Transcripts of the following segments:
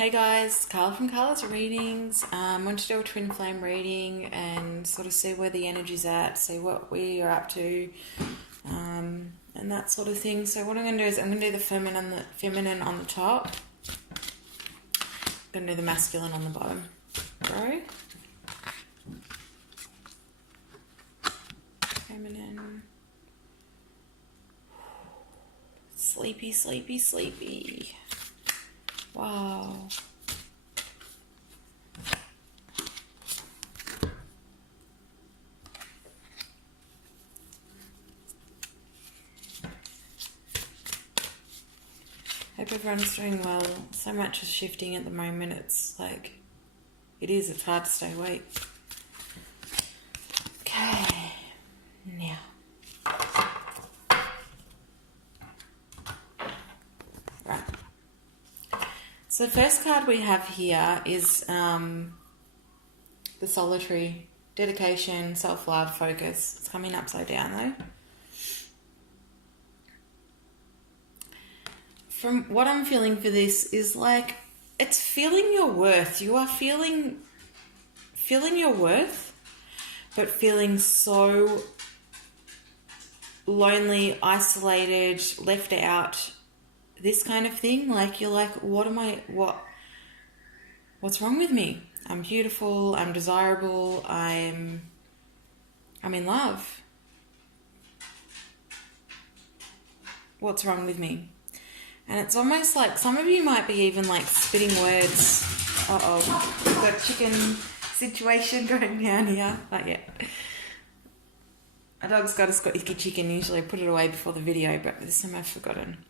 Hey guys, Carla from Carla's Readings. Want to do a twin flame reading and sort of see where the energy's at, see what we are up to, and that sort of thing. So what I'm going to do is I'm going to do the feminine on the top. I'm going to do the masculine on the bottom. Bro. Feminine. Sleepy, sleepy, sleepy. Wow. Hope everyone's doing well. So much is shifting at the moment. It's like, it's hard to stay awake. Okay. Now. Right. So the first card we have here is the Solitary. Dedication, self-love, focus. It's coming upside down though. From what I'm feeling for this is like, it's feeling your worth. You are feeling your worth, but feeling so lonely, isolated, left out, this kind of thing. Like, you're like, what's wrong with me? I'm beautiful, I'm desirable, I'm in love. What's wrong with me? And it's almost like some of you might be even like spitting words. Uh-oh, we've got a chicken situation going down here. Not yet. A dog's got a Scottish chicken. Usually I put it away before the video, but this time I've forgotten.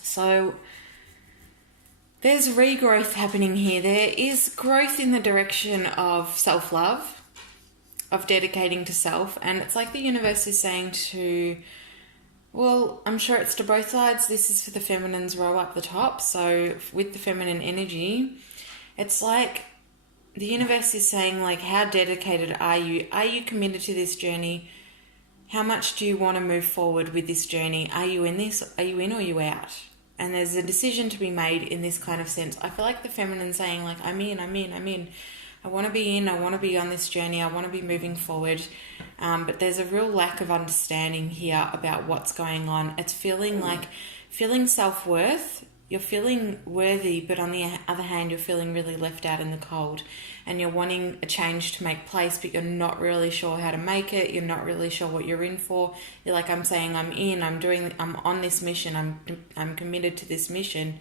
So there's regrowth happening here. There is growth in the direction of self-love, of dedicating to self. And it's like the universe is saying to... Well, I'm sure it's to both sides. This is for the feminine's row up the top. So with the feminine energy, it's like the universe is saying, like, how dedicated are you? Are you committed to this journey? How much do you want to move forward with this journey? Are you in this? Are you in or are you out? And there's a decision to be made in this kind of sense. I feel like the feminine saying, like, I'm in. I want to be in. I want to be on this journey. I want to be moving forward. But there's a real lack of understanding here about what's going on. It's feeling self-worth. You're feeling worthy, but on the other hand, you're feeling really left out in the cold. And you're wanting a change to make place, but you're not really sure how to make it. You're not really sure what you're in for. You're like, I'm saying I'm in. I'm on this mission. I'm committed to this mission.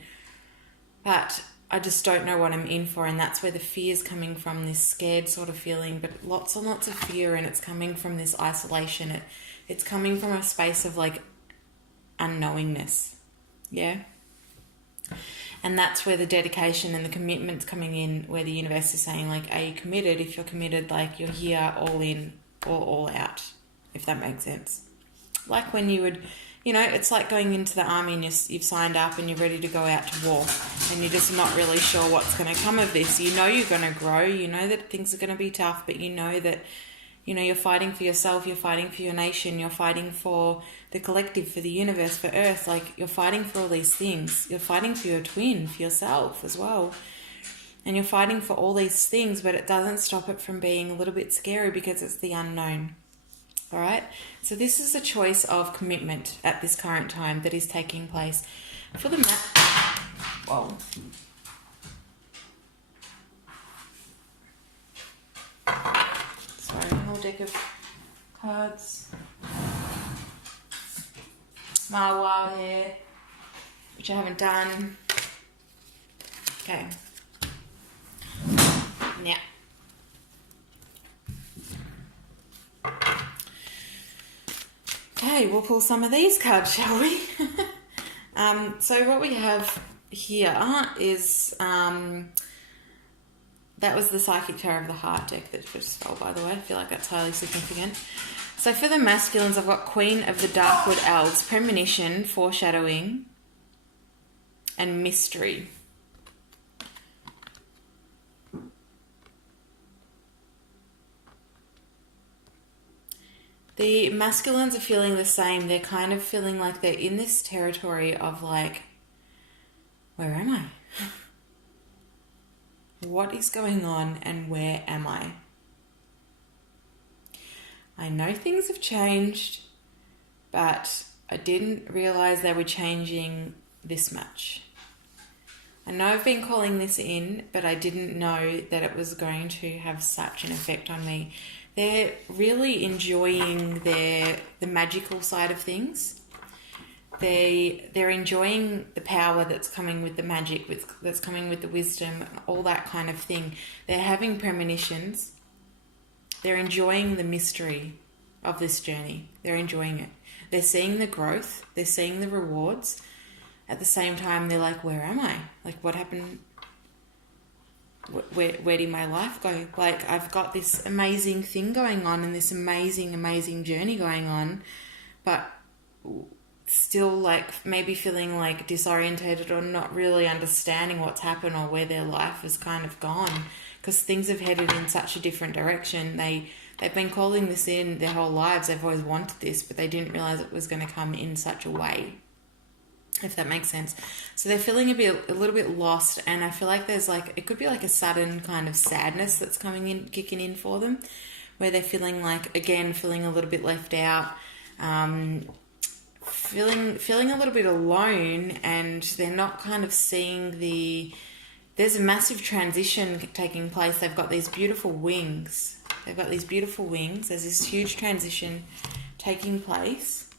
But I just don't know what I'm in for, and that's where the fear is coming from, this scared sort of feeling, but lots and lots of fear, and it's coming from this isolation. It's coming from a space of, like, unknowingness, yeah? And that's where the dedication and the commitment's coming in, where the universe is saying, like, are you committed? If you're committed, like, you're here all in or all out, if that makes sense. Like when you would... it's like going into the army and you've signed up and you're ready to go out to war and you're just not really sure what's going to come of this. You know you're going to grow. You know that things are going to be tough, but you know that, you're fighting for yourself, you're fighting for your nation, you're fighting for the collective, for the universe, for Earth. Like, you're fighting for all these things. You're fighting for your twin, for yourself as well. And you're fighting for all these things, but it doesn't stop it from being a little bit scary because it's the unknown. All right, so this is a choice of commitment at this current time that is taking place. For the whoa. Sorry, whole deck of cards. Marwa here, which I haven't done. Okay. Now. Okay, we'll pull some of these cards, shall we? So what we have here is, that was the Psychic Tarot of the Heart deck that just fell, by the way. I feel like that's highly significant. So for the masculines, I've got Queen of the Darkwood Elves, Premonition, Foreshadowing, and Mystery. The masculines are feeling the same. They're kind of feeling like they're in this territory of, like, where am I? what is going on and where am I? I know things have changed, but I didn't realize they were changing this much. I know I've been calling this in, but I didn't know that it was going to have such an effect on me. They're really enjoying the magical side of things. They're enjoying the power that's coming with the magic, that's coming with the wisdom, all that kind of thing. They're having premonitions. They're enjoying the mystery of this journey. They're enjoying it. They're seeing the growth. They're seeing the rewards. At the same time, they're like, where am I? Like, what happened? Where did my life go? Like, I've got this amazing thing going on and this amazing journey going on, but still like maybe feeling like disorientated or not really understanding what's happened or where their life has kind of gone, because things have headed in such a different direction. They've been calling this in their whole lives. They've always wanted this, but they didn't realize it was going to come in such a way, if that makes sense. So they're feeling a little bit lost, and I feel like there's like, it could be like a sudden kind of sadness that's kicking in for them, where they're feeling like, again, feeling a little bit left out, feeling a little bit alone, and they're not kind of seeing there's a massive transition taking place. They've got these beautiful wings. There's this huge transition taking place,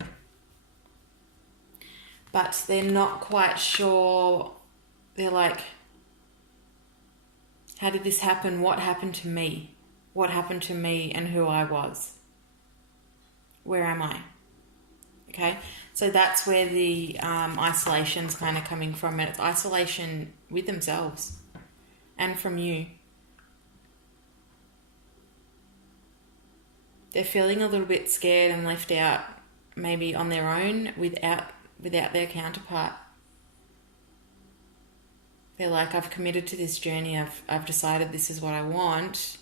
but they're not quite sure. They're like, how did this happen? What happened to me? What happened to me and who I was? Where am I? Okay, so that's where the isolation's kind of coming from. And it's isolation with themselves and from you. They're feeling a little bit scared and left out, maybe on their own, without their counterpart. They're like, I've committed to this journey. I've decided this is what I want,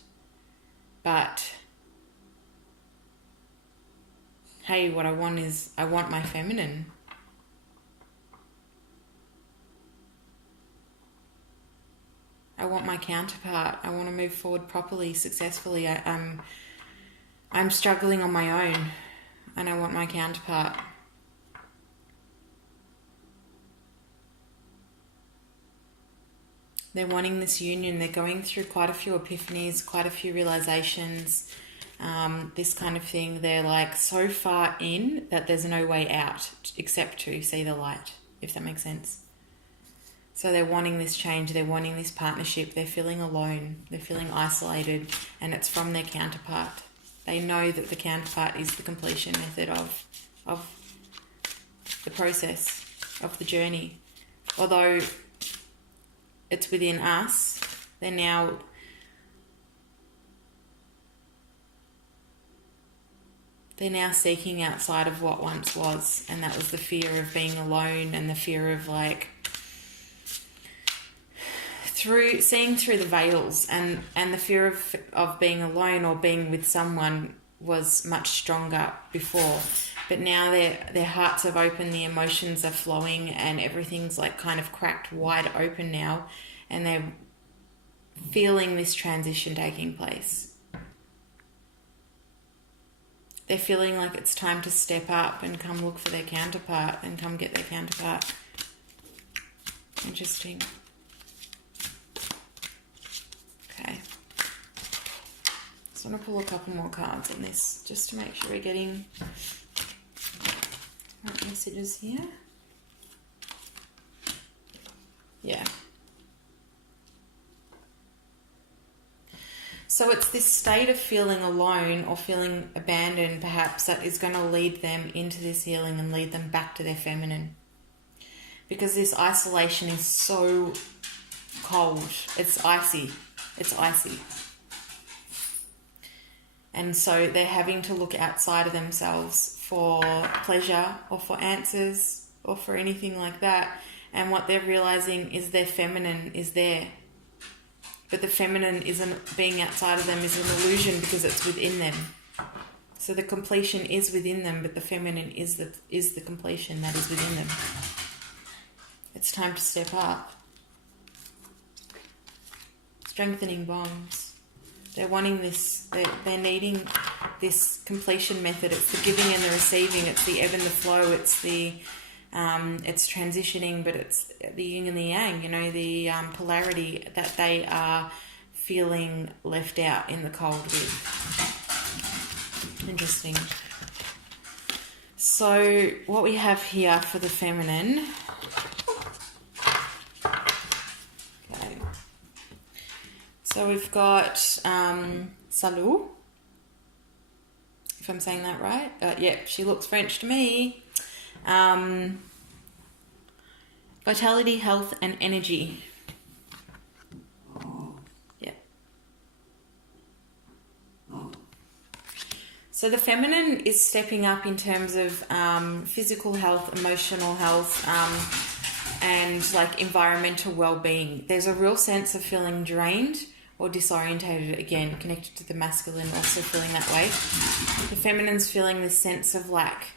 but hey, what I want is, I want my feminine. I want my counterpart. I want to move forward properly, successfully. I'm struggling on my own, and I want my counterpart. They're wanting this union. They're going through quite a few epiphanies, quite a few realizations, this kind of thing. They're like so far in that there's no way out except to see the light, if that makes sense. So they're wanting this change. They're wanting this partnership. They're feeling alone. They're feeling isolated, and it's from their counterpart. They know that the counterpart is the completion method of the process, of the journey. Although it's within us, they're now seeking outside of what once was, and that was the fear of being alone and the fear of like seeing through the veils, and the fear of being alone or being with someone was much stronger before. But now their hearts have opened, the emotions are flowing, and everything's like kind of cracked wide open now, and they're feeling this transition taking place. They're feeling like it's time to step up and come look for their counterpart and come get their counterpart. Interesting. Okay. Just want to pull a couple more cards on this just to make sure we're getting right messages here. Yeah. So it's this state of feeling alone or feeling abandoned, perhaps, that is going to lead them into this healing and lead them back to their feminine. Because this isolation is so cold. It's icy. It's icy. And so they're having to look outside of themselves for pleasure or for answers or for anything like that. And what they're realizing is their feminine is there. But the feminine isn't, being outside of them is an illusion because it's within them. So the completion is within them, but the feminine is the completion that is within them. It's time to step up. strengthening bonds. They're wanting this, they're needing this completion method. It's the giving and the receiving. It's the ebb and the flow. It's it's transitioning, but it's the yin and the yang, you know, the polarity that they are feeling left out in the cold with. Interesting. So what we have here for the feminine. Okay. So we've got Salou, if I'm saying that right. Yep, she looks French to me. Vitality, health, and energy. Yep. So the feminine is stepping up in terms of physical health, emotional health, and like environmental well-being. There's a real sense of feeling drained or disorientated, again, connected to the masculine, also feeling that way. The feminine's feeling this sense of lack.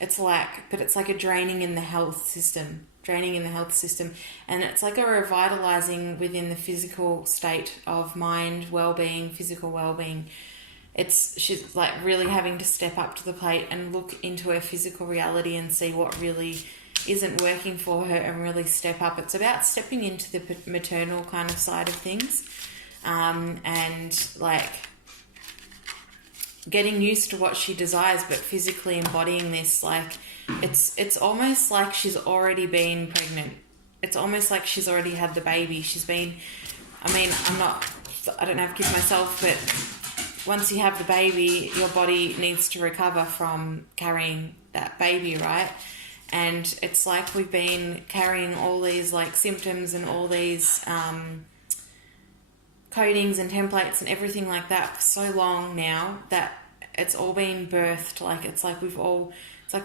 It's lack, but it's like a draining in the health system, and it's like a revitalizing within the physical state of mind, well-being, physical well-being. She's like really having to step up to the plate and look into her physical reality and see what really isn't working for her and really step up. It's about stepping into the maternal kind of side of things, and like getting used to what she desires, but physically embodying this. Like it's almost like she's already been pregnant. It's almost like she's already had the baby. I don't have kids myself, but once you have the baby, your body needs to recover from carrying that baby, right? And it's like we've been carrying all these like symptoms and all these codings and templates and everything like that for so long now that it's all been birthed. It's like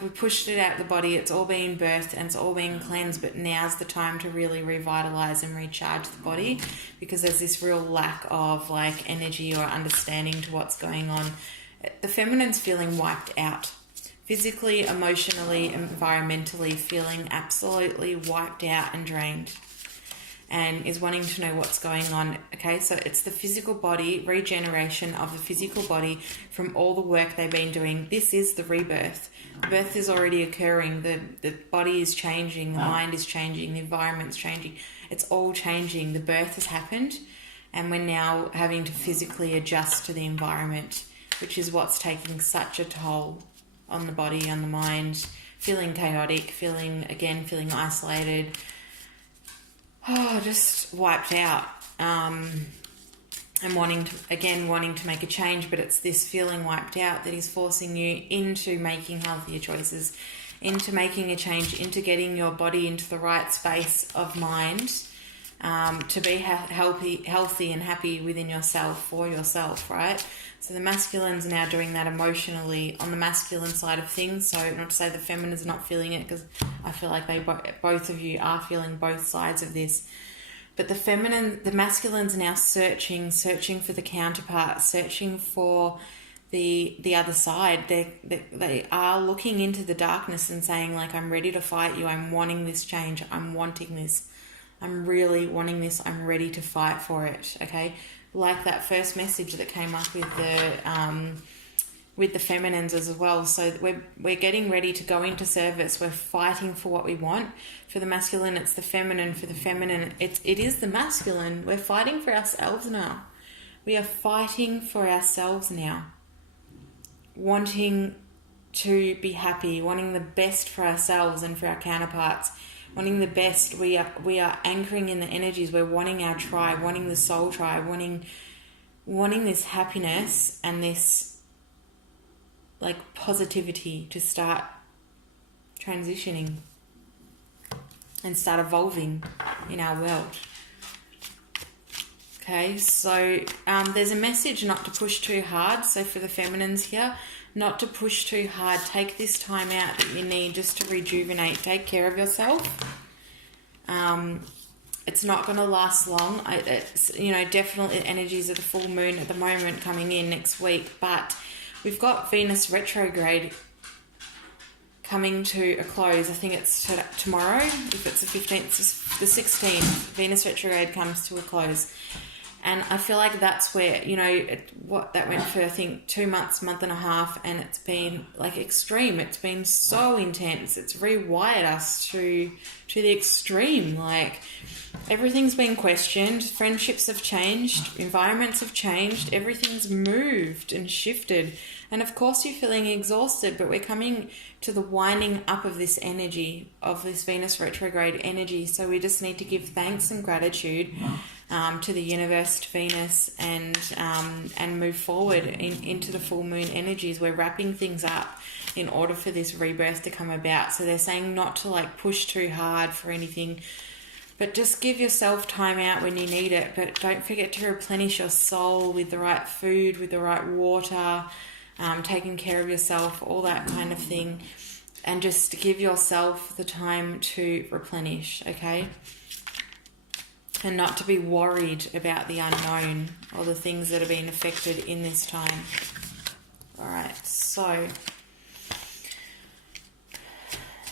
we pushed it out of the body. It's all been birthed and it's all been cleansed, but now's the time to really revitalize and recharge the body, because there's this real lack of like energy or understanding to what's going on. The feminine's feeling wiped out. Physically, emotionally, environmentally, feeling absolutely wiped out and drained, and is wanting to know what's going on. Okay, so it's the physical body, regeneration of the physical body from all the work they've been doing. This is the rebirth. The birth is already occurring. The body is changing, the mind is changing, the environment's changing. It's all changing. The birth has happened, and we're now having to physically adjust to the environment, which is what's taking such a toll on the body, on the mind, feeling chaotic, feeling isolated, just wiped out, and wanting to make a change, but it's this feeling wiped out that is forcing you into making healthier choices, into making a change, into getting your body into the right space of mind, to be healthy and happy within yourself, for yourself, right? So the masculines are now doing that emotionally on the masculine side of things. So not to say the feminines are not feeling it, because I feel like both of you are feeling both sides of this. But the masculines are now searching for the counterpart, searching for the other side. They are looking into the darkness and saying, like, I'm ready to fight you. I'm wanting this change. I'm wanting this. I'm really wanting this. I'm ready to fight for it. Okay. Like that first message that came up with the feminines as well. So we're getting ready to go into service. We're fighting for what we want. For the masculine, it's the feminine. For the feminine, it is the masculine. We're fighting for ourselves now. We are fighting for ourselves now. Wanting to be happy, wanting the best for ourselves and for our counterparts. Wanting the best, we are anchoring in the energies. We're wanting our tribe, wanting the soul tribe, wanting this happiness and this like positivity to start transitioning and start evolving in our world. Okay, so there's a message not to push too hard. So for the feminines here, not to push too hard. Take this time out that you need just to rejuvenate. Take care of yourself. It's not going to last long. Definitely energies of the full moon at the moment coming in next week, but we've got Venus retrograde coming to a close. I think it's tomorrow. If it's the 15th, the 16th, Venus retrograde comes to a close. And I feel like that's where, you know, what that went for, I think, 2 months, month and a half, and it's been like extreme. It's been so intense. It's rewired us to the extreme. Like, everything's been questioned. Friendships have changed. Environments have changed. Everything's moved and shifted. And of course you're feeling exhausted, but we're coming to the winding up of this energy, of this Venus retrograde energy. So we just need to give thanks and gratitude to the universe, to Venus, and move forward into the full moon energies. We're wrapping things up in order for this rebirth to come about. So they're saying not to like push too hard for anything, but just give yourself time out when you need it. But don't forget to replenish your soul with the right food, with the right water, taking care of yourself, all that kind of thing. And just give yourself the time to replenish, okay? And not to be worried about the unknown or the things that are being affected in this time. All right, so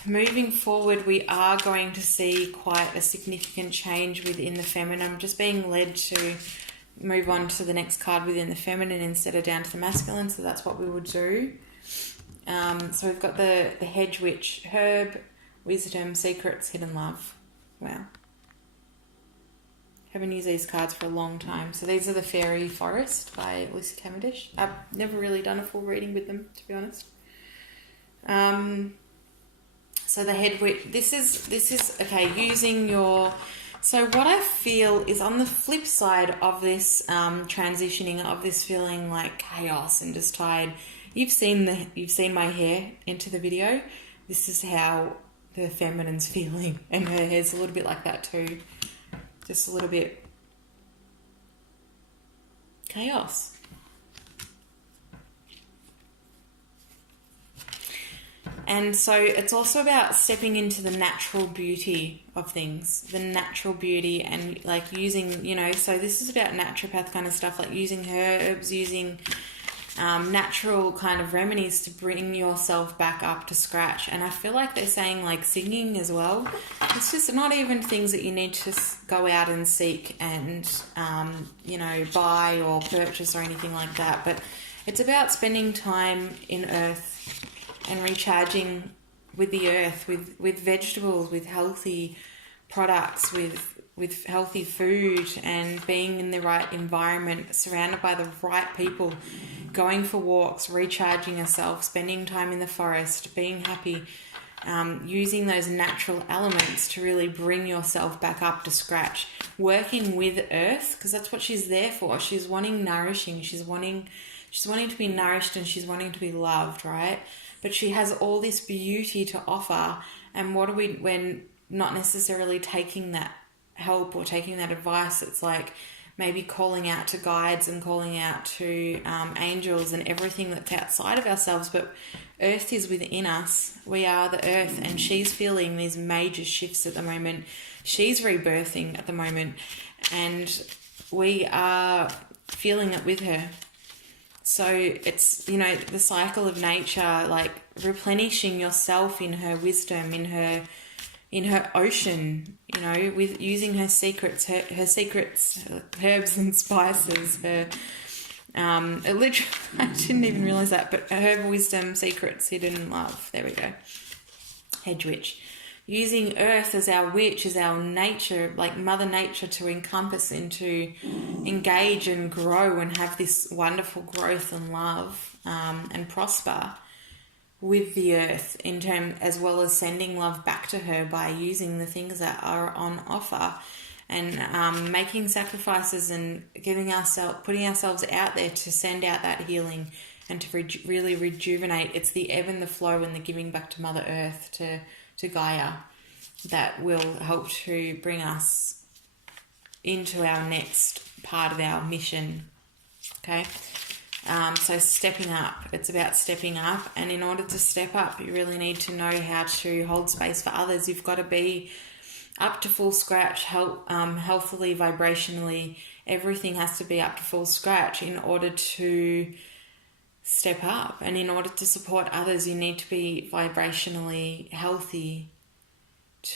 moving forward, we are going to see quite a significant change within the feminine. I'm just being led to move on to the next card within the feminine instead of down to the masculine, so that's what we will do. So we've got the Hedge Witch, Herb, Wisdom, Secrets, Hidden Love. Wow. Haven't used these cards for a long time. So these are the Fairy Forest by Lucy Cavendish. I've never really done a full reading with them, to be honest. So the Head Witch, this is okay, using your... So what I feel is on the flip side of this transitioning, of this feeling like chaos and just tired. You've seen my hair into the video. This is how the feminine's feeling, and her hair's a little bit like that too. Just a little bit chaos. And so it's also about stepping into the natural beauty of things, the natural beauty, and like using, you know, so this is about naturopath kind of stuff, like using herbs, using natural kind of remedies to bring yourself back up to scratch. And I feel like they're saying like singing as well. It's just not even things that you need to go out and seek and, you know, buy or purchase or anything like that. But it's about spending time in earth and recharging with the earth, with vegetables, with healthy products, with healthy food, and being in the right environment, surrounded by the right people, going for walks, recharging yourself, spending time in the forest, being happy, using those natural elements to really bring yourself back up to scratch, working with earth, because that's what she's there for. She's wanting nourishing, she's wanting to be nourished, and she's wanting to be loved, right? But she has all this beauty to offer, and what do we, when not necessarily taking that help or taking that advice? It's like maybe calling out to guides and calling out to angels and everything that's outside of ourselves. But earth is within us. We are the earth, and she's feeling these major shifts at the moment. She's rebirthing at the moment, and we are feeling it with her. So it's, you know, the cycle of nature, like replenishing yourself in her wisdom, in her ocean, you know, with using her secrets, her secrets, herbs and spices, her, it literally, I didn't even realise that, but herb, wisdom, secrets, hidden love. There we go. Hedge Witch. Using earth as our witch, as our nature, like Mother Nature, to encompass and to engage and grow and have this wonderful growth and love and prosper with the earth, in term, as well as sending love back to her by using the things that are on offer, and making sacrifices and putting ourselves out there to send out that healing and to really rejuvenate. It's the ebb and the flow and the giving back to Mother Earth, to Gaia, that will help to bring us into our next part of our mission. Okay, so stepping up. It's about stepping up, and in order to step up, you really need to know how to hold space for others. You've got to be up to full scratch, healthily, vibrationally. Everything has to be up to full scratch in order to step up, and in order to support others, you need to be vibrationally healthy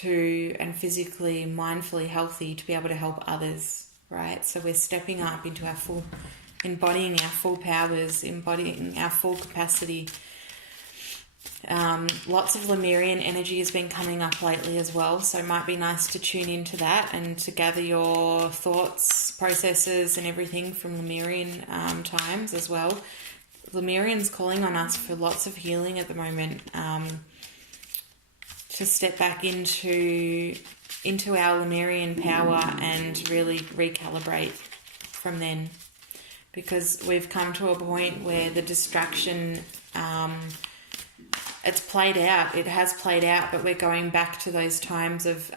and physically, mindfully healthy to be able to help others. right? So we're stepping up into our full, embodying our full powers, embodying our full capacity. Lots of Lemurian energy has been coming up lately as well, so it might be nice to tune into that and to gather your thoughts, processes and everything from Lemurian times as well. Lemurian's calling on us for lots of healing at the moment, to step back into our Lemurian power and really recalibrate from then, because we've come to a point where the distraction, it's played out. It has played out, but we're going back to those times of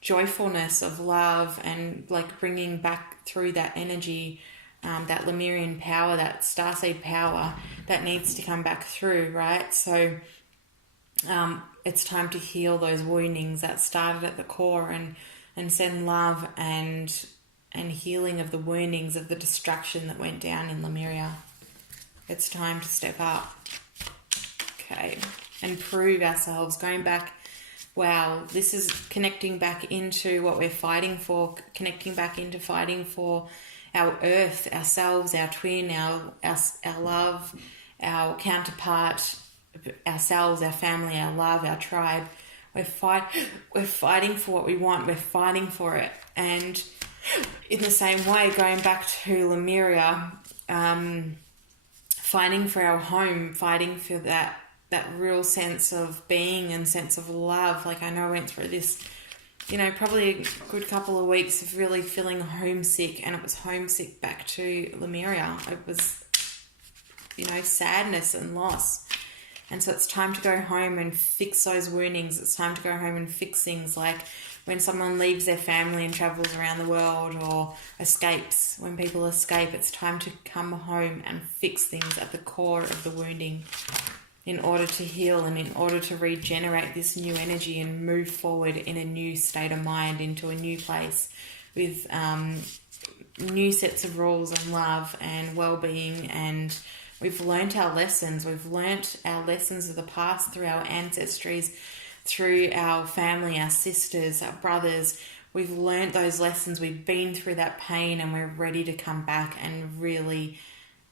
joyfulness, of love, and like bringing back through that energy, that Lemurian power, that starseed power that needs to come back through, right? So it's time to heal those woundings that started at the core, and send love and healing of the woundings of the destruction that went down in Lemuria. It's time to step up. Okay, and prove ourselves, going back. Wow, this is connecting back into what we're fighting for, connecting back into fighting for our earth, ourselves, our twin, our love, our counterpart, ourselves, our family, our love, our tribe. We're fighting for what we want. We're fighting for it. And in the same way, going back to Lemuria, fighting for our home, fighting for that real sense of being and sense of love. Like, I know I went through this, probably a good couple of weeks of really feeling homesick, and it was homesick back to Lemuria. It was, sadness and loss. And so it's time to go home and fix those woundings. It's time to go home and fix things like when someone leaves their family and travels around the world, or escapes. When people escape, it's time to come home and fix things at the core of the wounding, in order to heal and in order to regenerate this new energy and move forward in a new state of mind, into a new place with new sets of rules and love and well-being. And we've learnt our lessons. We've learnt our lessons of the past through our ancestries, through our family, our sisters, our brothers. We've learnt those lessons. We've been through that pain, and we're ready to come back and really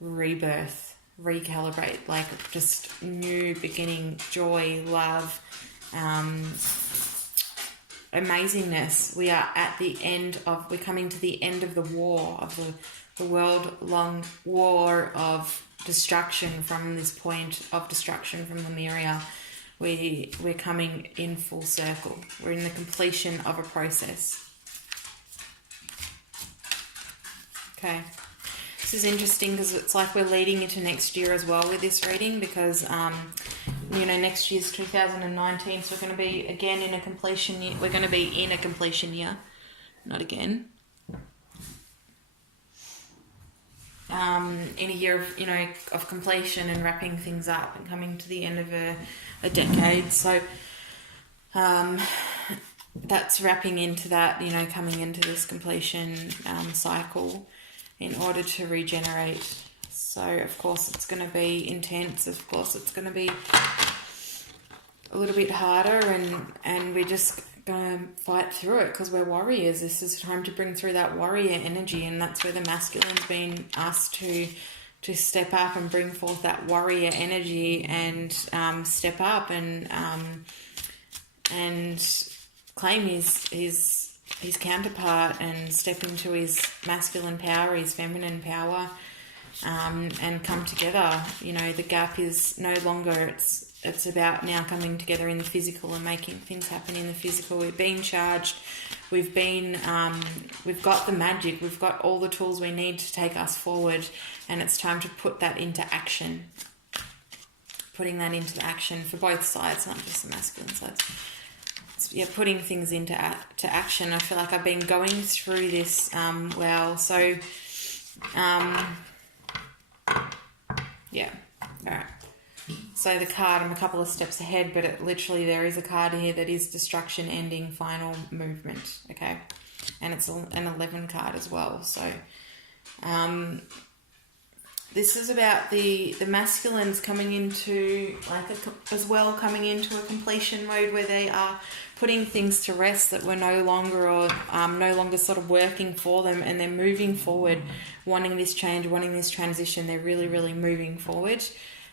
rebirth, recalibrate, like just new beginning, joy, love, amazingness. We are at the end of, we're coming to the end of the war, of the world-long war of destruction from this point of destruction from Lemuria. We're coming in full circle. We're in the completion of a process. Okay. This is interesting because it's like we're leading into next year as well with this reading, because next year's 2019, so we're going to be again in a completion year. We're going to be in a completion year, not again. In a year of of completion and wrapping things up and coming to the end of a decade. So that's wrapping into that, coming into this completion cycle, in order to regenerate. So of course it's going to be intense. Of course it's going to be a little bit harder, and we're just going to fight through it because we're warriors. This is time to bring through that warrior energy, and that's where the masculine's been asked to step up and bring forth that warrior energy, and step up and claim his counterpart, and step into his masculine power, his feminine power, and come together. The gap is no longer, it's about now coming together in the physical and making things happen in the physical. We've been charged, we've got the magic, we've got all the tools we need to take us forward, and it's time to put that into action. Putting that into action for both sides, not just the masculine sides. Putting things into action. I feel like I've been going through this well. So, all right. So the card, I'm a couple of steps ahead, but there is a card here that is destruction, ending, final movement. Okay, and it's an 11 card as well. So, this is about the masculines coming into coming into a completion mode where they are putting things to rest that were no longer sort of working for them, and they're moving forward, wanting this change, wanting this transition. They're really, really moving forward,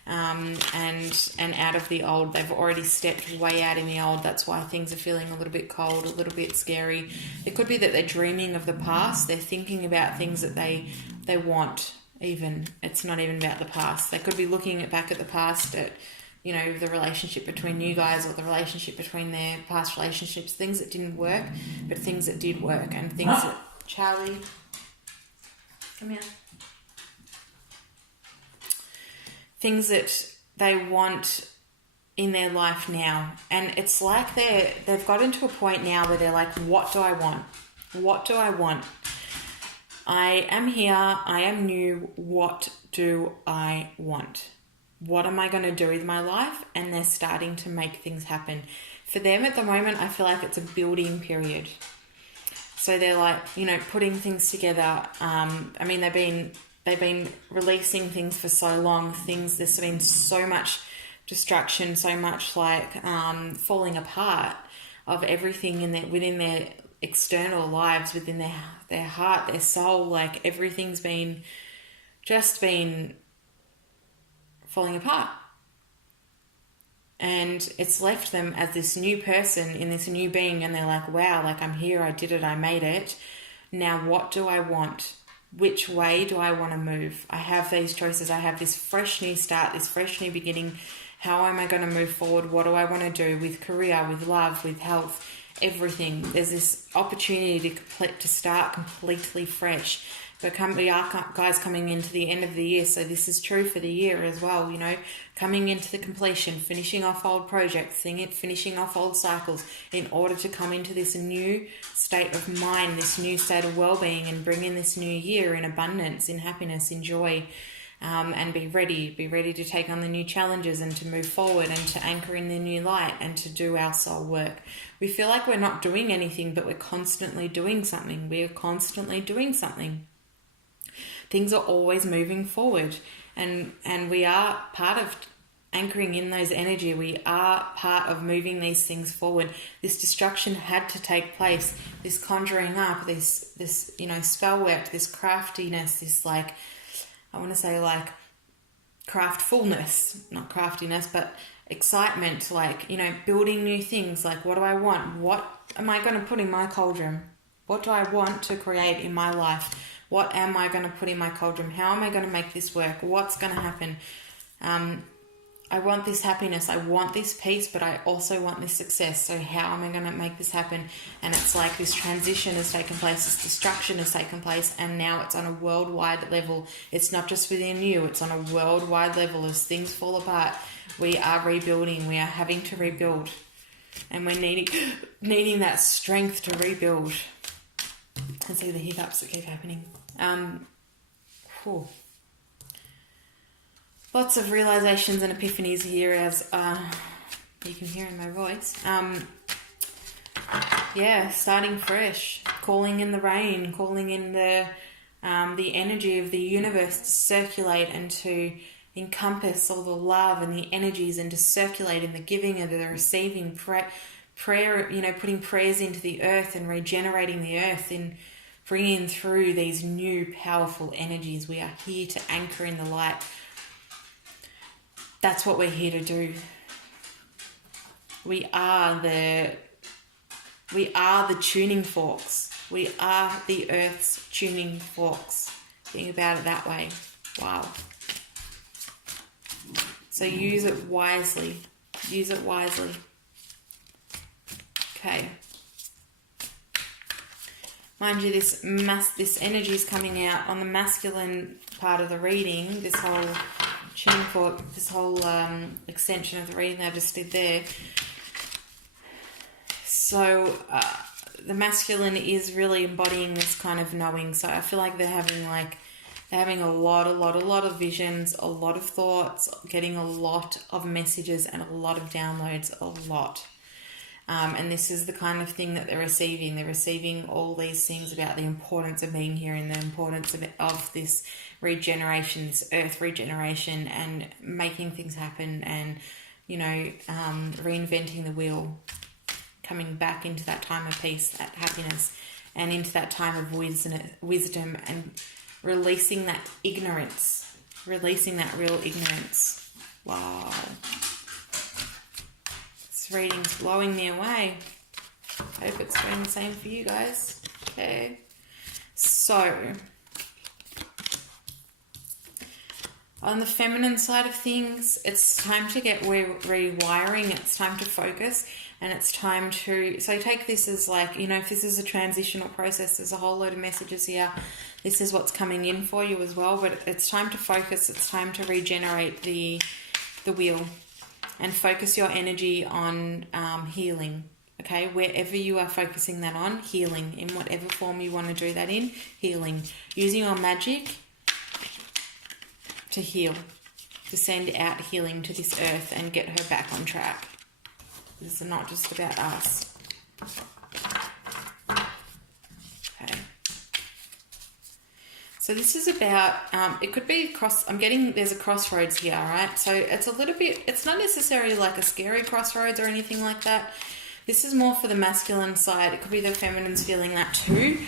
and out of the old. They've already stepped way out in the old. That's why things are feeling a little bit cold, a little bit scary. It could be that they're dreaming of the past. They're thinking about things that they want. Even it's not even about the past. They could be looking back at the past at, you know, the relationship between you guys, or the relationship between their past relationships, things that didn't work, but things that did work, and things that... Charlie, come here. Things that they want in their life now. And it's like they've gotten to a point now where they're like, what do I want? What do I want? I am here, I am new, what do I want? What am I going to do with my life? And they're starting to make things happen. For them at the moment, I feel like it's a building period. So they're like, you know, putting things together. I mean, they've been releasing things for so long. There's been so much destruction, so much like falling apart of everything within their external lives, within their heart, their soul. Like everything's been falling apart, and it's left them as this new person in this new being, and they're like, wow, like I'm here, I did it, I made it. Now what do I want? Which way do I want to move? I have these choices. I have this fresh new start, this fresh new beginning. How am I going to move forward? What do I want to do with career, with love, with health, everything? There's this opportunity to start completely fresh. But we are guys coming into the end of the year, so this is true for the year as well, you know, coming into the completion, finishing off old projects, finishing off old cycles in order to come into this new state of mind, this new state of well-being, and bring in this new year in abundance, in happiness, in joy, and be ready to take on the new challenges and to move forward and to anchor in the new light and to do our soul work. We feel like we're not doing anything, but we're constantly doing something. We are constantly doing something. Things are always moving forward, and we are part of anchoring in those energy. We are part of moving these things forward. This destruction had to take place. This conjuring up, this you know, spell work, this craftiness, this like, I want to say like craftfulness, not craftiness, but excitement, like, you know, building new things. Like, what do I want? What am I going to put in my cauldron? What do I want to create in my life? What am I going to put in my cauldron? How am I going to make this work? What's going to happen? I want this happiness. I want this peace, but I also want this success. So how am I going to make this happen? And it's like this transition has taken place, this destruction has taken place, and now it's on a worldwide level. It's not just within you, it's on a worldwide level. As things fall apart, we are rebuilding. We are having to rebuild. And we're needing that strength to rebuild. And see the hiccups that keep happening. Lots of realizations and epiphanies here, as you can hear in my voice. Starting fresh, calling in the rain, calling in the energy of the universe to circulate and to encompass all the love and the energies, and to circulate in the giving and the receiving. Prayer, you know, putting prayers into the earth and regenerating the earth, in bringing through these new powerful energies. We are here to anchor in the light. That's what we're here to do. We are the tuning forks. We are the earth's tuning forks. Think about it that way. Wow. So use it wisely. Use it wisely. Okay. Mind you, this energy is coming out on the masculine part of the reading. This whole tuning fork, this whole extension of the reading that I just did there. So the masculine is really embodying this kind of knowing. So I feel like they're having a lot of visions, a lot of thoughts, getting a lot of messages and a lot of downloads, a lot. And this is the kind of thing that they're receiving. They're receiving all these things about the importance of being here and the importance of this regeneration, this earth regeneration, and making things happen, and, you know, reinventing the wheel, coming back into that time of peace, that happiness, and into that time of wisdom, and releasing that ignorance, releasing that real ignorance. Wow. This reading's blowing me away. Hope it's doing the same for you guys. Okay. So, on the feminine side of things, it's time to get rewiring. It's time to focus, and it's time to... So take this as like, you know, if this is a transitional process, there's a whole load of messages here. This is what's coming in for you as well, but it's time to focus. It's time to regenerate the wheel and focus your energy on healing. Okay, wherever you are focusing that on, healing, in whatever form you want to do that in, healing. Using your magic to heal, to send out healing to this earth and get her back on track. This is not just about us. Okay. So this is about, it could be there's a crossroads here, right? So it's a little bit, it's not necessarily like a scary crossroads or anything like that. This is more for the masculine side. It could be the feminine's feeling that too.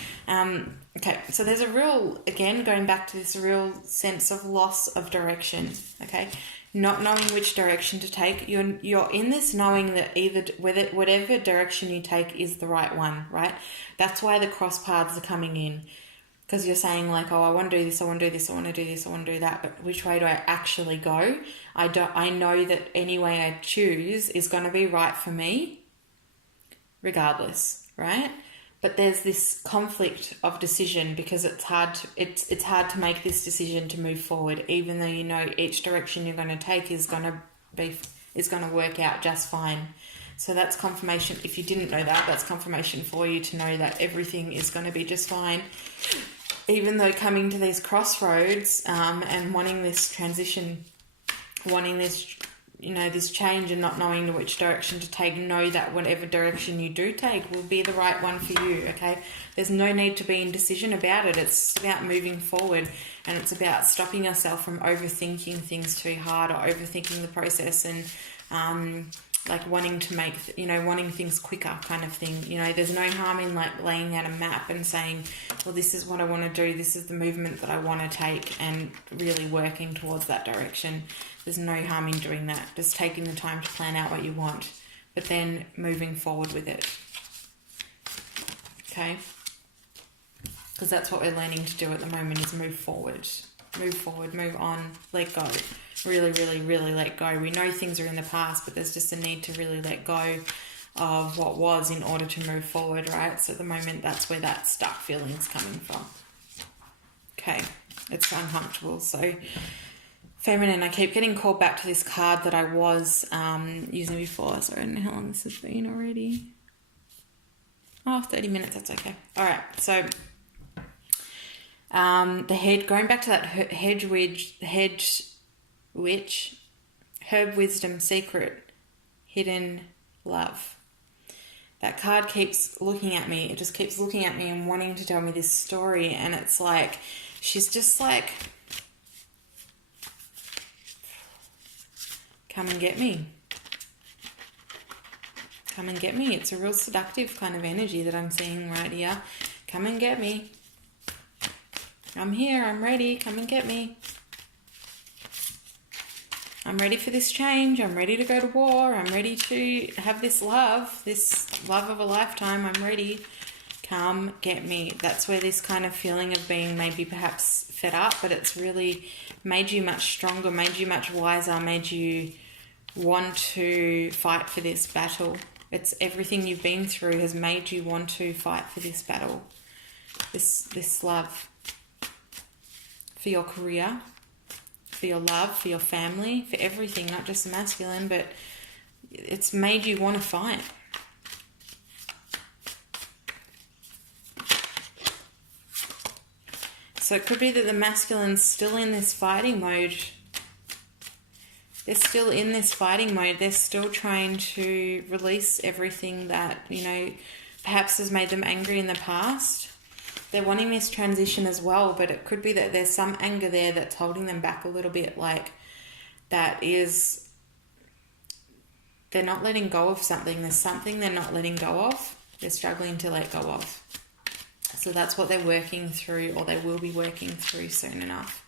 Okay, so there's a real, again, going back to this real sense of loss of direction, okay? Not knowing which direction to take. You're in this knowing that whatever direction you take is the right one, right? That's why the cross paths are coming in. Because you're saying like, oh, I want to do this, I want to do this, I want to do this, I want to do that, but which way do I actually go? I know that any way I choose is going to be right for me, regardless, right? But there's this conflict of decision because it's hard to make this decision to move forward, even though you know each direction you're going to take is going to work out just fine. So that's confirmation. If you didn't know that, that's confirmation for you to know that everything is going to be just fine. Even though coming to these crossroads and wanting this transition, wanting this, you know, this change and not knowing which direction to take, know that whatever direction you do take will be the right one for you, okay? There's no need to be indecision about it. It's about moving forward, and it's about stopping yourself from overthinking things too hard or overthinking the process and like wanting to make, you know, wanting things quicker kind of thing. You know, there's no harm in like laying out a map and saying, well, this is what I want to do, this is the movement that I want to take, and really working towards that direction. There's no harm in doing that. Just taking the time to plan out what you want, but then moving forward with it. Okay? Because that's what we're learning to do at the moment, is move forward. Move forward, move on, let go. Really, really, really let go. We know things are in the past, but there's just a need to really let go of what was in order to move forward, right? So at the moment, that's where that stuck feeling is coming from. Okay, it's uncomfortable. So feminine, I keep getting called back to this card that I was using before. So I don't know how long this has been already. Oh, 30 minutes, that's okay. All right, so the head, going back to that hedge witch, herb wisdom, secret, hidden love. That card keeps looking at me. It just keeps looking at me and wanting to tell me this story. And it's like, she's just like, come and get me. Come and get me. It's a real seductive kind of energy that I'm seeing right here. Come and get me. I'm here. I'm ready. Come and get me. I'm ready for this change. I'm ready to go to war. I'm ready to have this love of a lifetime. I'm ready. Come get me. That's where this kind of feeling of being maybe perhaps fed up, but it's really made you much stronger, made you much wiser, made you want to fight for this battle. It's everything you've been through has made you want to fight for this battle, this love for your career, for your love, for your family, for everything, not just the masculine, but it's made you want to fight. So it could be that the masculine's still in this fighting mode. They're still in this fighting mode. They're still trying to release everything that, perhaps has made them angry in the past. They're wanting this transition as well, but it could be that there's some anger there that's holding them back a little bit, they're not letting go of something. There's something they're not letting go of. They're struggling to let go of. So that's what they're working through, or they will be working through soon enough.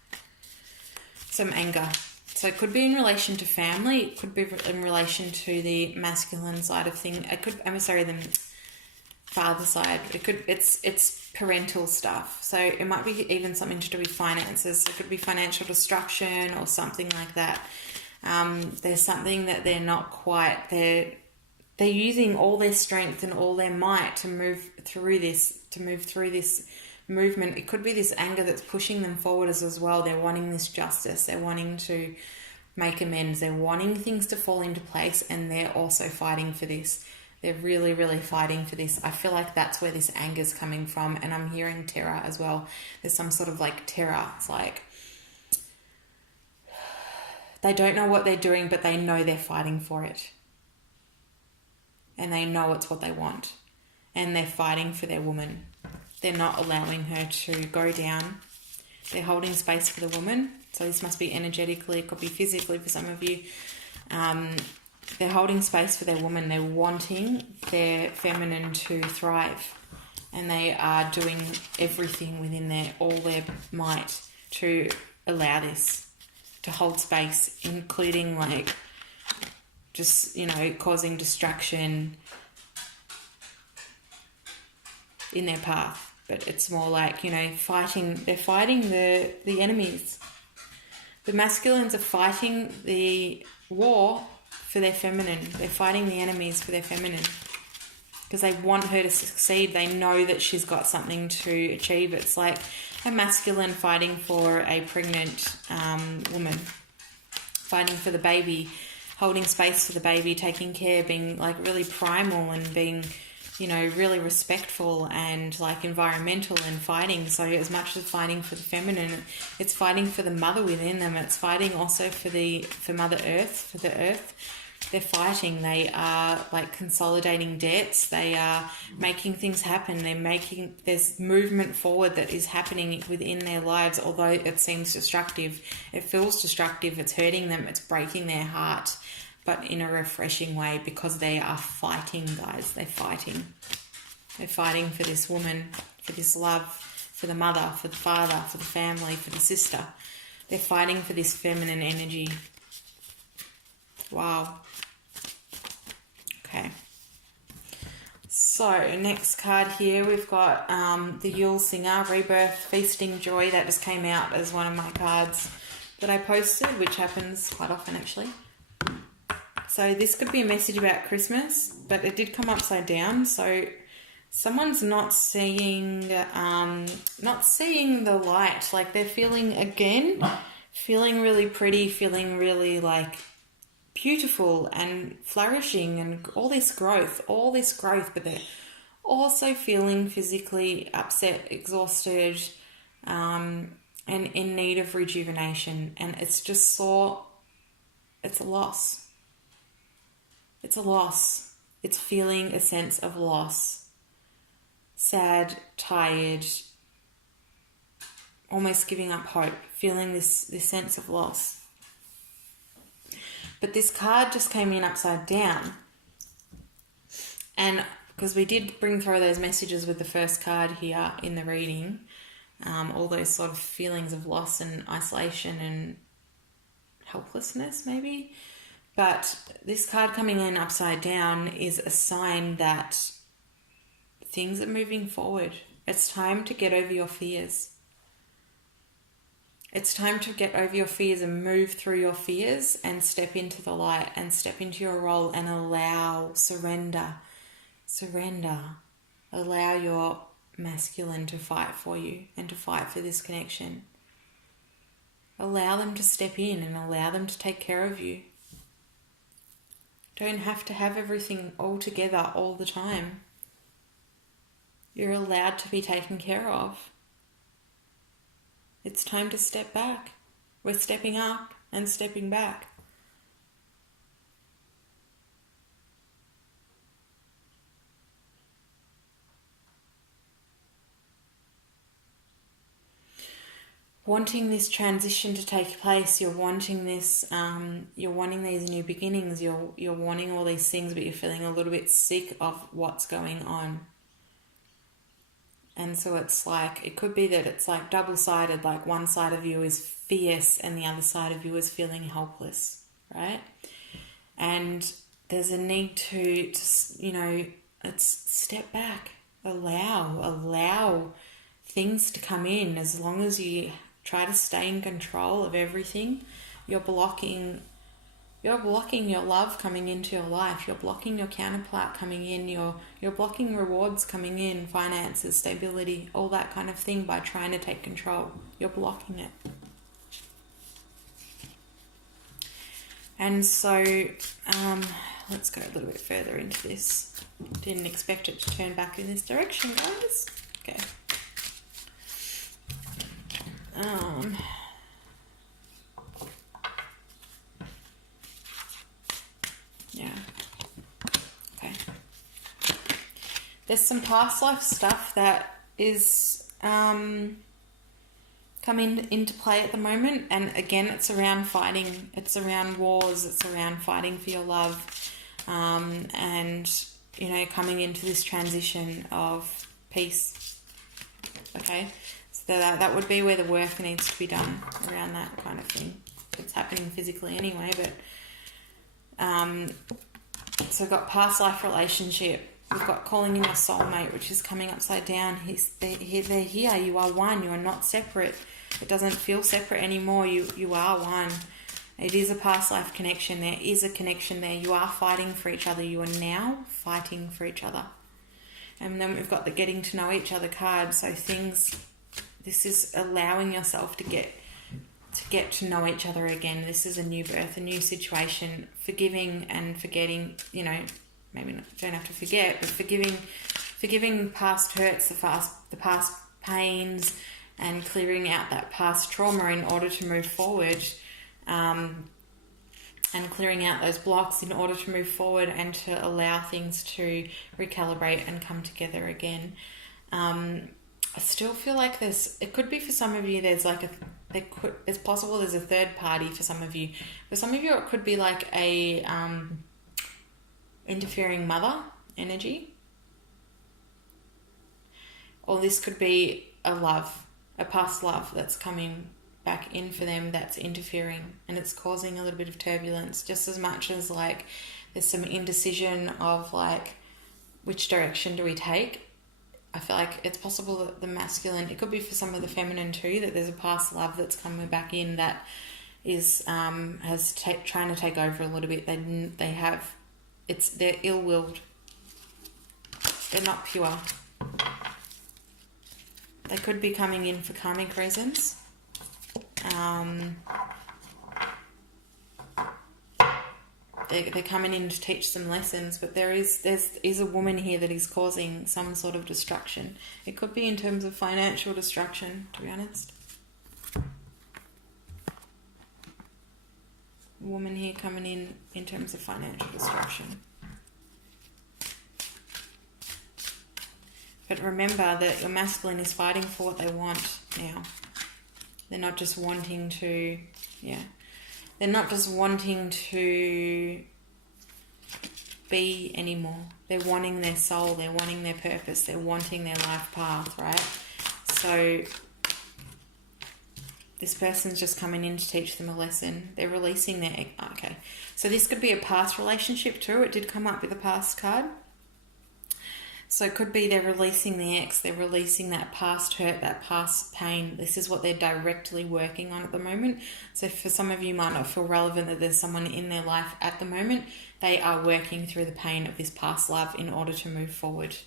Some anger. So it could be in relation to family. It could be in relation to the masculine side of things. The father side. It's parental stuff. So it might be even something to do with finances. It could be financial destruction or something like that. There's something that they're not quite. They're using all their strength and all their might to move through this movement. It could be this anger that's pushing them forward as well. They're wanting this justice. They're wanting to make amends. They're wanting things to fall into place, and they're also fighting for this. They're really, really fighting for this. I feel like that's where this anger is coming from, and I'm hearing terror as well. There's some sort of terror. It's they don't know what they're doing, but they know they're fighting for it. And they know it's what they want. And they're fighting for their woman. They're not allowing her to go down. They're holding space for the woman. So this must be energetically, it could be physically for some of you. They're holding space for their woman. They're wanting their feminine to thrive. And they are doing everything within all their might to allow this, to hold space, including causing distraction in their path. But it's more fighting. They're fighting the enemies. The masculines are fighting the war for their feminine. They're fighting the enemies for their feminine because they want her to succeed. They know that she's got something to achieve. It's like a masculine fighting for a pregnant woman, fighting for the baby, holding space for the baby, taking care, being really primal and being, really respectful and environmental and fighting. So as much as fighting for the feminine, it's fighting for the mother within them. It's fighting also for Mother Earth, for the earth. They're fighting. They are consolidating debts. They are making things happen. There's movement forward that is happening within their lives, although it seems destructive. It feels destructive. It's hurting them. It's breaking their heart, but in a refreshing way, because they are fighting, guys. They're fighting. They're fighting for this woman, for this love, for the mother, for the father, for the family, for the sister. They're fighting for this feminine energy. Wow. Okay. So, next card here, we've got the Yule Singer, Rebirth, Feasting, Joy. That just came out as one of my cards that I posted, which happens quite often, actually. So, this could be a message about Christmas, but it did come upside down. So, someone's not seeing the light. They're feeling really pretty, feeling really beautiful and flourishing and all this growth, but they're also feeling physically upset, exhausted, and in need of rejuvenation. And it's just it's a loss. It's a loss. It's feeling a sense of loss. Sad, tired, almost giving up hope, feeling this sense of loss. But this card just came in upside down. And because we did bring through those messages with the first card here in the reading, all those sort of feelings of loss and isolation and helplessness maybe. But this card coming in upside down is a sign that things are moving forward. It's time to get over your fears. It's time to get over your fears and move through your fears and step into the light and step into your role and surrender. Allow your masculine to fight for you and to fight for this connection. Allow them to step in and allow them to take care of you. Don't have to have everything all together all the time. You're allowed to be taken care of. It's time to step back. We're stepping up and stepping back. wanting this transition to take place. You're wanting this, you're wanting these new beginnings. You're wanting all these things, but you're feeling a little bit sick of what's going on. And so it's like, it could be that it's like double-sided, like one side of you is fierce and the other side of you is feeling helpless, right? And there's a need to it's step back, allow things to come in. As long as you try to stay in control of everything, you're blocking your love coming into your life. You're blocking your counterpart coming in. You're blocking rewards coming in, finances, stability, all that kind of thing by trying to take control. You're blocking it. And so let's go a little bit further into this. Didn't expect it to turn back in this direction, guys. Okay. Yeah. Okay. There's some past life stuff that is coming into play at the moment, and again, it's around fighting. It's around wars. It's around fighting for your love, and coming into this transition of peace. Okay, so that would be where the work needs to be done around that kind of thing. It's happening physically anyway, but so we've got past life relationship. We've got calling in your soulmate, which is coming upside down. They're here. You are one. You are not separate. It doesn't feel separate anymore. You are one. It is a past life connection. There is a connection there. You are fighting for each other. You are now fighting for each other. And then we've got the getting to know each other card. So this is allowing yourself to get to know each other again. This is a new birth, a new situation. Forgiving and forgetting, maybe not, don't have to forget, but forgiving past hurts, the past pains, and clearing out that past trauma in order to move forward, and clearing out those blocks in order to move forward and to allow things to recalibrate and come together again. I still feel like it could be for some of you, it's possible there's a third party for some of you. For some of you, it could be like a interfering mother energy. Or this could be a past love that's coming back in for them that's interfering, and it's causing a little bit of turbulence, just as much as like there's some indecision of like which direction do we take. I feel like it's possible that the masculine, it could be for some of the feminine too, that there's a past love that's coming back in that is trying to take over a little bit. They're ill-willed. They're not pure. They could be coming in for karmic reasons. They're coming in to teach some lessons, but there is a woman here that is causing some sort of destruction. It could be in terms of financial destruction, to be honest. A woman here coming in terms of financial destruction. But remember that your masculine is fighting for what they want now. They're not just wanting to, They're not just wanting to be anymore. They're wanting their soul. They're wanting their purpose. They're wanting their life path, right? So this person's just coming in to teach them a lesson. They're releasing their... Okay. So this could be a past relationship too. It did come up with a past card. So it could be they're releasing the ex, they're releasing that past hurt, that past pain. This is what they're directly working on at the moment. So for some of you might not feel relevant that there's someone in their life at the moment. They are working through the pain of this past love in order to move forward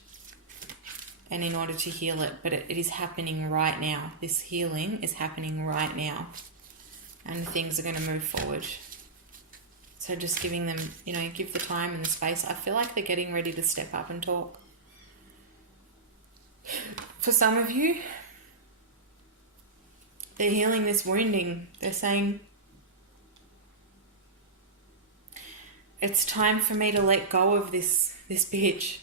and in order to heal it. But it is happening right now. This healing is happening right now. And things are going to move forward. So just giving them, give the time and the space. I feel like they're getting ready to step up and talk. For some of you, they're healing this wounding. They're saying, it's time for me to let go of this bitch.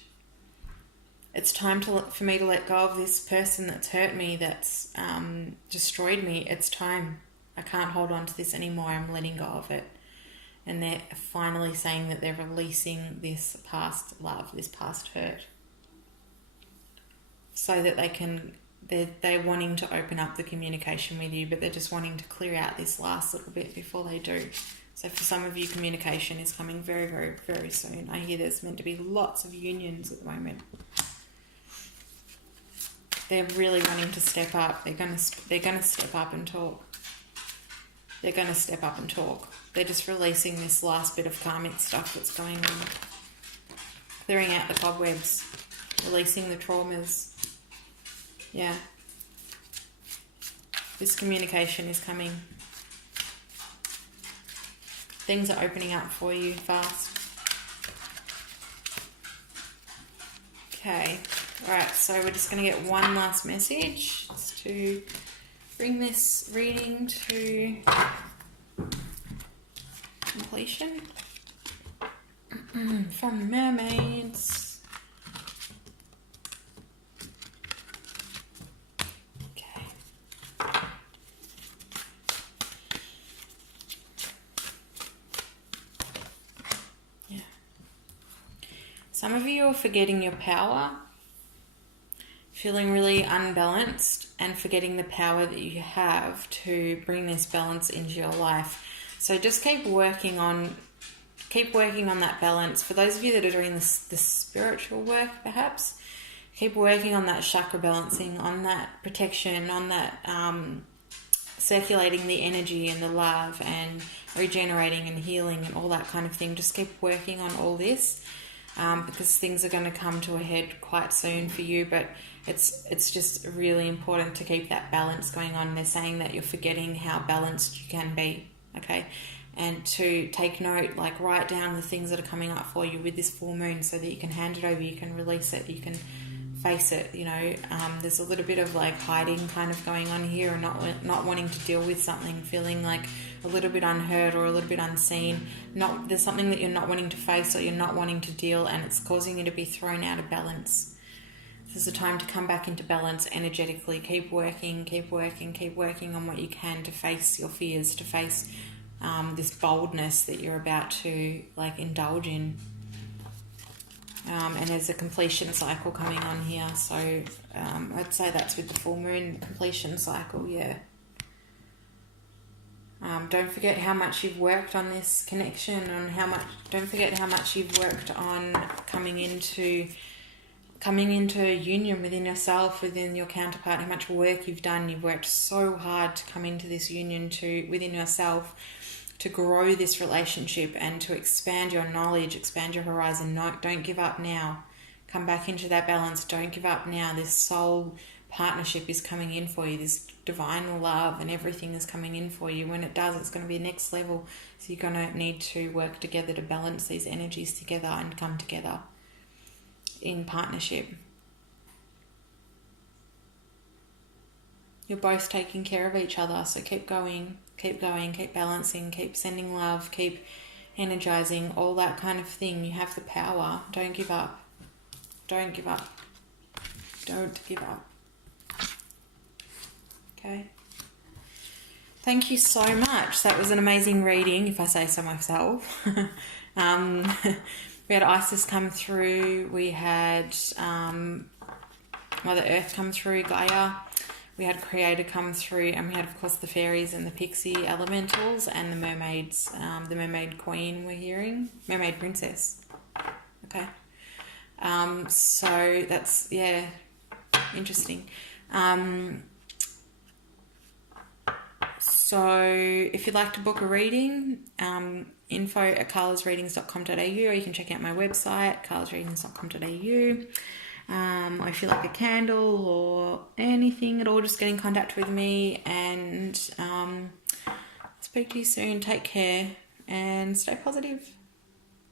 It's time for me to let go of this person that's hurt me, that's destroyed me. It's time. I can't hold on to this anymore. I'm letting go of it. And they're finally saying that they're releasing this past love, this past hurt, so that they're wanting to open up the communication with you, but they're just wanting to clear out this last little bit before they do. So for some of you, communication is coming very, very, very soon. I hear there's meant to be lots of unions at the moment. They're really wanting to step up. They're gonna step up and talk. They're gonna step up and talk. They're just releasing this last bit of karmic stuff that's going on. Clearing out the cobwebs. Releasing the traumas. Yeah. This communication is coming. Things are opening up for you fast. Okay. Alright, so we're just going to get one last message just to bring this reading to completion. From the mermaids. Okay. Yeah. Some of you are forgetting your power, feeling really unbalanced, and forgetting the power that you have to bring this balance into your life. So just keep working on that balance. For those of you that are doing this spiritual work, perhaps, keep working on that chakra balancing, on that protection, on that circulating the energy and the love and regenerating and healing and all that kind of thing. Just keep working on all this because things are going to come to a head quite soon for you, but it's just really important to keep that balance going on. They're saying that you're forgetting how balanced you can be, okay? And to take note, like write down the things that are coming up for you with this full moon so that you can hand it over, you can release it, you can face it, you know. There's a little bit of like hiding kind of going on here and not wanting to deal with something, feeling like a little bit unheard or a little bit unseen. There's something that you're not wanting to face or you're not wanting to deal, and it's causing you to be thrown out of balance. This is a time to come back into balance energetically. Keep working on what you can to face your fears, to face this boldness that you're about to like indulge in. And there's a completion cycle coming on here, so I'd say that's with the full moon completion cycle. Yeah. Don't forget how much you've worked on this connection, don't forget how much you've worked on coming into a union within yourself, within your counterpart, how much work you've done. You've worked so hard to come into this union within yourself, to grow this relationship and to expand your knowledge, expand your horizon. Don't give up now. Come back into that balance. Don't give up now. This soul partnership is coming in for you. This divine love and everything is coming in for you. When it does, it's going to be next level. So you're going to need to work together to balance these energies together and come together in partnership. You're both taking care of each other, so keep going, keep balancing, keep sending love, keep energizing, all that kind of thing. You have the power. Don't give up. Don't give up. Don't give up. Okay. Thank you so much. That was an amazing reading, if I say so myself. We had Isis come through. We had Mother Earth come through, Gaia. We had Creator come through, and we had, of course, the fairies and the pixie elementals and the mermaids. The mermaid queen we're hearing. Mermaid princess. Okay. So that's, yeah, interesting. So if you'd like to book a reading, info@carlasreadings.com.au, or you can check out my website, carlasreadings.com.au. Or if you like a candle or anything at all, just get in contact with me, and speak to you soon. Take care and stay positive.